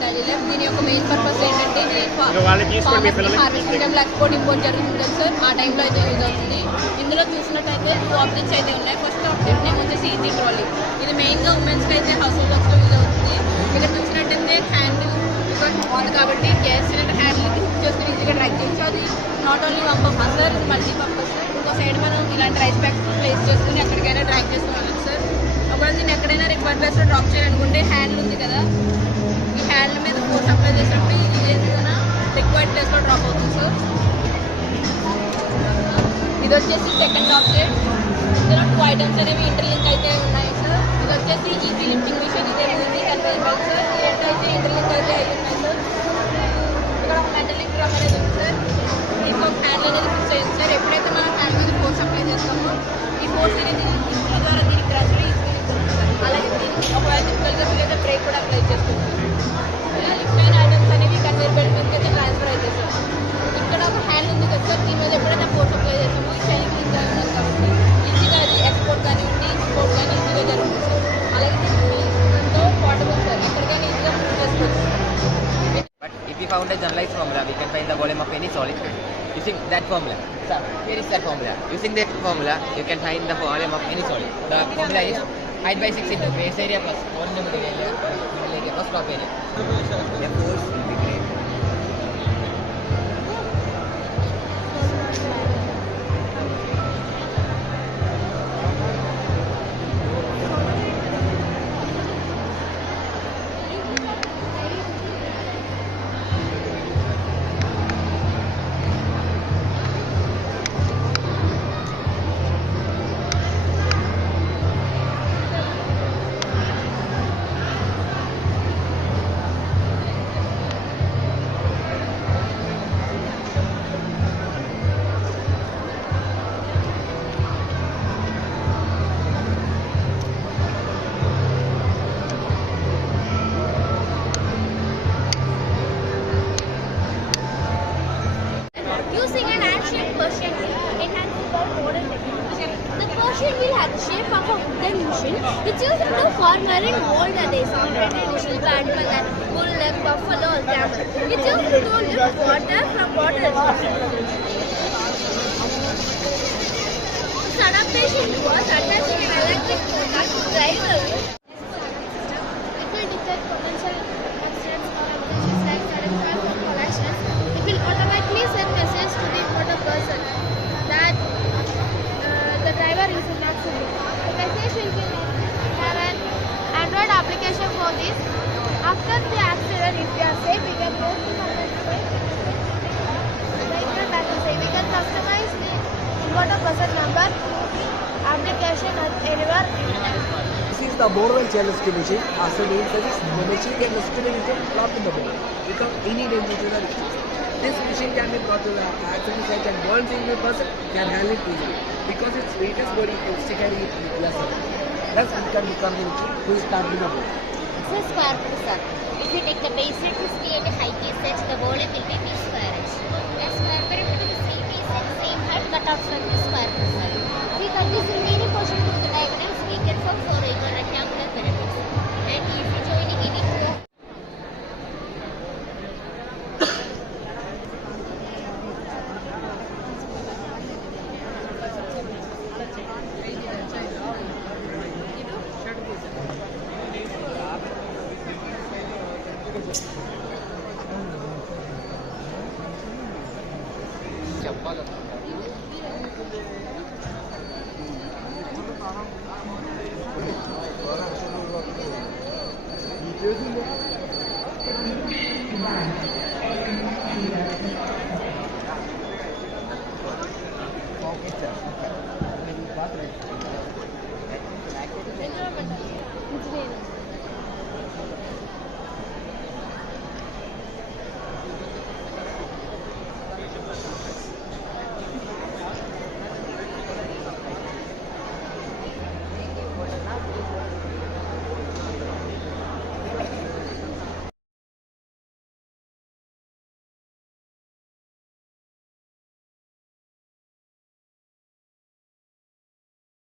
Daily life దీని యొక్క main purpose ఏంటంటే హార్వెస్టింగ్ ఎక్స్పోర్ట్ ఇంపోర్ట్ జరుగుతుంది కదా సార్. ఆ టైంలో అయితే యూజ్ అవుతుంది. ఇందులో చూసినట్టయితే 2 ఆబ్జెక్ట్స్ అయితే ఉన్నాయి. ఫస్ట్ ఆబ్జెక్ట్ నేమ్ వచ్చేసి ఈజీ ట్రాలీ. ఇది మెయిన్గా ఉమెన్స్కి అయితే హౌస్ వర్క్స్లో యూజ్ అవుతుంది. ఇక్కడ చూసినట్టయితే హ్యాండ్ ఉంది కాబట్టి గ్యాస్ సిలిండర్ హ్యాండిల్ హుక్ చేసుకుని ఈజీగా డ్రైవ్ చేయొచ్చు. అది not only one purpose sir, ఇది మల్టీపర్పస్ సార్. ఇంకో సైడ్ మనం ఇలాంటి రైస్ బ్యాగ్ ప్లేస్ చేసుకుని ఎక్కడికైనా డ్రైవ్ చేసుకోవాలి సార్. ఒకవేళ దీన్ని ఎక్కడైనా రిక్వైర్డ్ ప్లేస్లో డ్రాప్ చేయాలనుకుంటే హ్యాండిల్ ఉంది కదా, ఈ హ్యాండిల్ మీద ఫోర్స్ అప్లై చేసినప్పుడు ఈజీగా రిక్వైర్డ్ ప్లేస్లో డ్రాప్ అవుతుంది సార్. ఇది వచ్చేసి సెకండ్ ఆబ్జెక్ట్. ఇందులో 2 ఐటమ్స్ అనేవి ఇంటర్లింక్ అయితే ఉన్నాయి సార్. ఇది వచ్చేసి ఈజీ లిఫ్టింగ్ మిషన్. ఇదే ఉంది కన్వేయబుల్ సార్. ఈ రెండు అయితే ఇంటర్లింక్ అయితే అయి ఉన్నాయి సార్. ఇక్కడ ఒక మెటలిక్ డ్రమ్ అనేది ఉంది సార్. దీనికి ఒక హ్యాండిల్ అనేది ఫిక్స్ అయ్యింది సార్. ఎప్పుడైతే మనం హ్యాండ్ మీద ఫోర్స్ అప్లై చేస్తామో ఈ ఫోర్స్ అనేది ఇంటి ద్వారా దీనికి గ్రాడ్యువల్లీ ఈజీ సార్. అలాగే దీనికి ఒకవేళ టిపికల్గా లేదా బ్రేక్ కూడా అప్లై చేస్తుంది. ఇలా లిఫ్ట్ అయిన ఐటమ్స్ అనేవి కన్వేర్ బెల్ట్ మీదకి అయితే ట్రాన్స్ఫర్ అవుతాయి సార్. ఇక్కడ ఒక హ్యాండ్ ఉంది కదా సార్, దీని మీద ఎప్పుడైతే ఫోర్స్ అప్లై చేస్తామో ఈ చైన్ లింక్ అయి ఉంది కాబట్టి ఈజీగా అది ఎక్స్పోర్ట్ కానివ్వండి ఇంపోర్ట్ కానీ ఈజీగా జరుగుతుంది సార్. అలాగే దీంతో పోర్టబుల్ సార్, ఎక్కడికైనా ఈజీగా మూవ్ చేసుకోవచ్చు. But if we found a generalized formula, we can find the volume of any solid using that formula. So here is that formula. Using that formula, you can find the volume of any solid. The formula is height by 6 into base area plus volume material area, middle area plus top area. The force will be great. Using an ancient Persian wheel enhances the modern technology. The Persian wheel has the shape of a wooden machine. It's used to farm and mold the days of traditional animal like bull, like buffalo, or camel. It's used to lift water from water resources. Its adaptation was attaching an electric motor to drive the wheel. It will detect potential accidents or emergencies like sudden fire or collisions. It will automatically send message to the motor person that the driver is not safe. The message will be have an Android application for this. After the accident, if we are safe, we can go to the we can customize the motor person number application at anywhere. This is the borewell chain rescue machine. As the name suggests, the machine can rescue the victim trapped in the bore without any danger to the victim. This machine can be brought to the accident site and one single person can handle it easily because its weakest body is to carry it lesser. Thus, it can become the victim who is trapped in the bore. This is square root sir. If you take the base rate 50 and the height is set, the volume will be V square h. The square perimeter is same height but outside the square root sir.